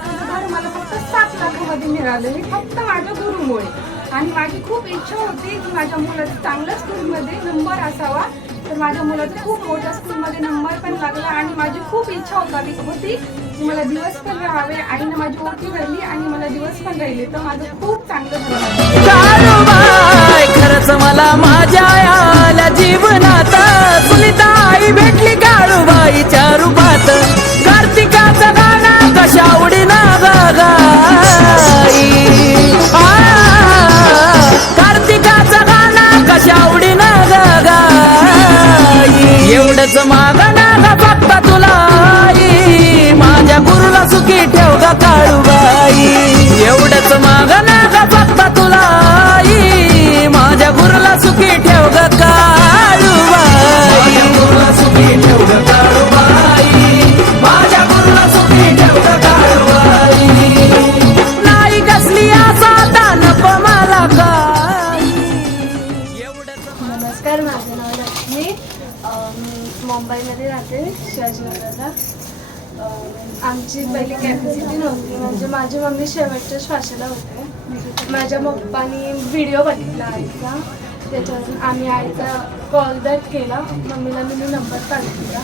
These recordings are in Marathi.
लाखाचं घर मला फक्त सात लाखामध्ये मिळालं. हे फक्त माझ्या गुरुमुळे. आणि माझी खूप इच्छा होती की माझ्या मुलाचं चांगल्या स्कूलमध्ये नंबर असावा. तर माझ्या मुलाचं खूप मोठ्या स्कूलमध्ये नंबर पण लागला आणि माझी खूप इच्छा होता होती की मला दिवस पण राहावे आईनं माझी ओटी भरली आणि मला दिवस पण राहिले. तर माझं खूप चांगलं झालं. खरंच मला माझ्या आल्या जीवनात. सुलिता आई भेटली काळूबाईच्या रूपात. कार्तिकाचा गाणा कशा आवडी कार्तिकाचं गाणा कशा आवडी ना गाई. एवढंच मागा ना माझ्या मम्मी शेवटच्या श्वासाला होते. माझ्या पप्पानी व्हिडिओ बघितला आईचा. त्याच्यावरून आम्ही आईचा कॉल बॅक केला. मम्मीला मी नंबर काढला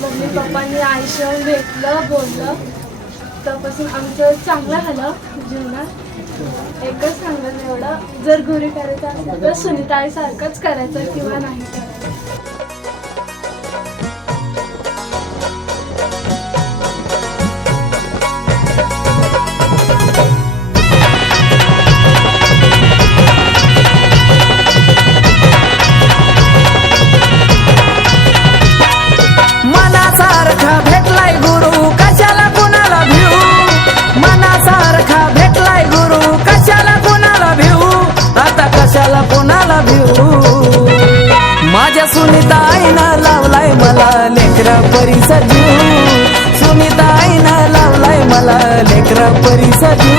मम्मी पप्पानी आईशी भेटलं बोललं. तपासून आमचं चांगलं झालं जीवनात. एकच सांगत एवढं जर घरी करायचं असेल तर सुनीताईसारखंच करायचं किंवा नाही करायचं. परिसर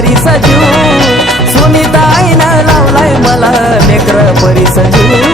परी सजू सुनीता आईनं लावलाय मला लेकर परी सजू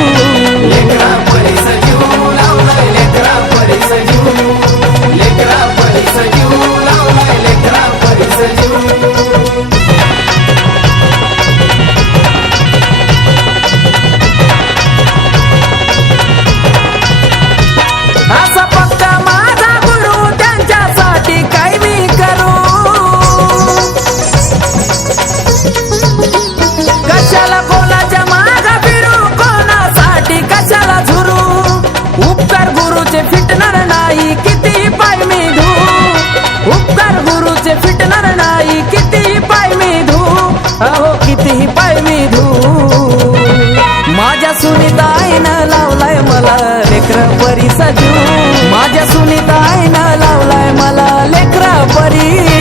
गुरुचे फिटणार नाही किती पाय मी धू? उपकार गुरुचे फिटणार नाही किती पाय मी धू? अहो कितीही पाय मी धू? माझ्या सुनीताईनं लावलाय मला लेकरा परी सजू. माझ्या सुनीताईनं लावलाय मला लेकर परी.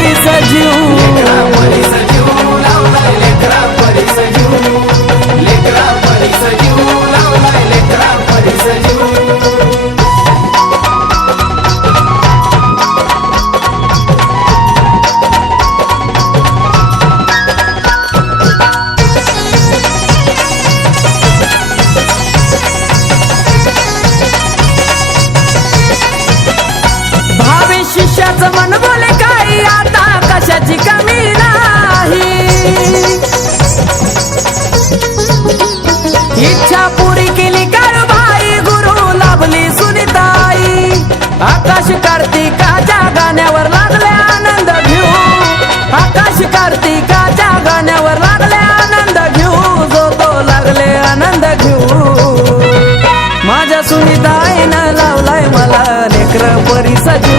सजू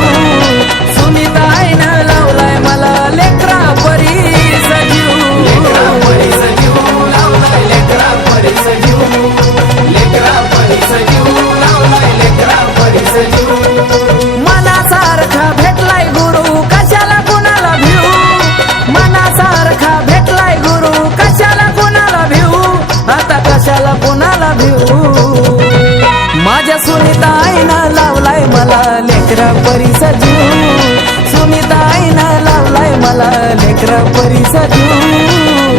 लावलाय मला लेकरा परी लेकरा सजू परी सजीव लावलाय लेकरा परी सजीव लेकरा परी सजीव लावलाय लेकरा परी सजीव मनासारखा भेटलाय गुरु कशाला कोणाला भिऊ? मनासारखा भेटलाय गुरु कशाला कोणाला भिऊ? आता कशाला कोणाला भिऊ? मला लेकरा परी सजू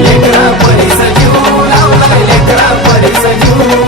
लेकरा परी सजीव लावला लेकरा परी सजीव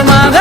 তোমার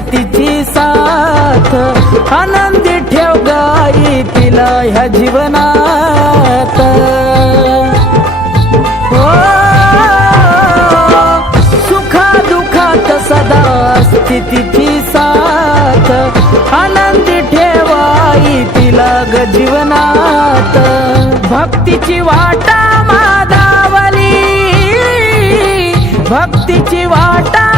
तिची साथ. आनंदी ठेव गाई तिला ह्या जीवनात. हो, सुखा दुखात सदा असती तिची साथ. आनंदी ठेवाई तिला ग जीवनात. भक्तीची वाटा माधावली भक्तीची वाटा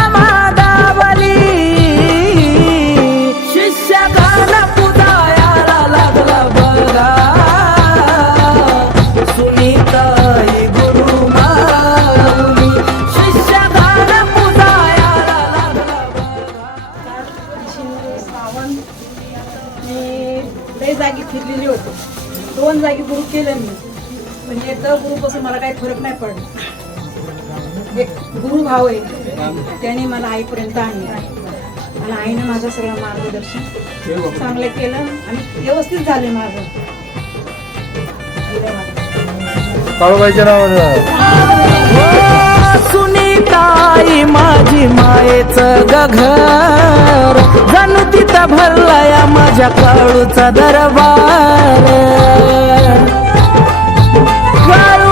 केलं मी. म्हणजे पण एकदा गुरुपासून मला काही फरक नाही पडला एक गुरु भाव आहे. त्याने मला आईपर्यंत आणलं. आणि आईनं माझं सगळं मार्गदर्शन चांगलं केलं आणि व्यवस्थित झाले माझं. सुनीताई माझी मायेच गघर. जणू तिथं भरलाया माझ्या काळूचा दरबार. Whoa!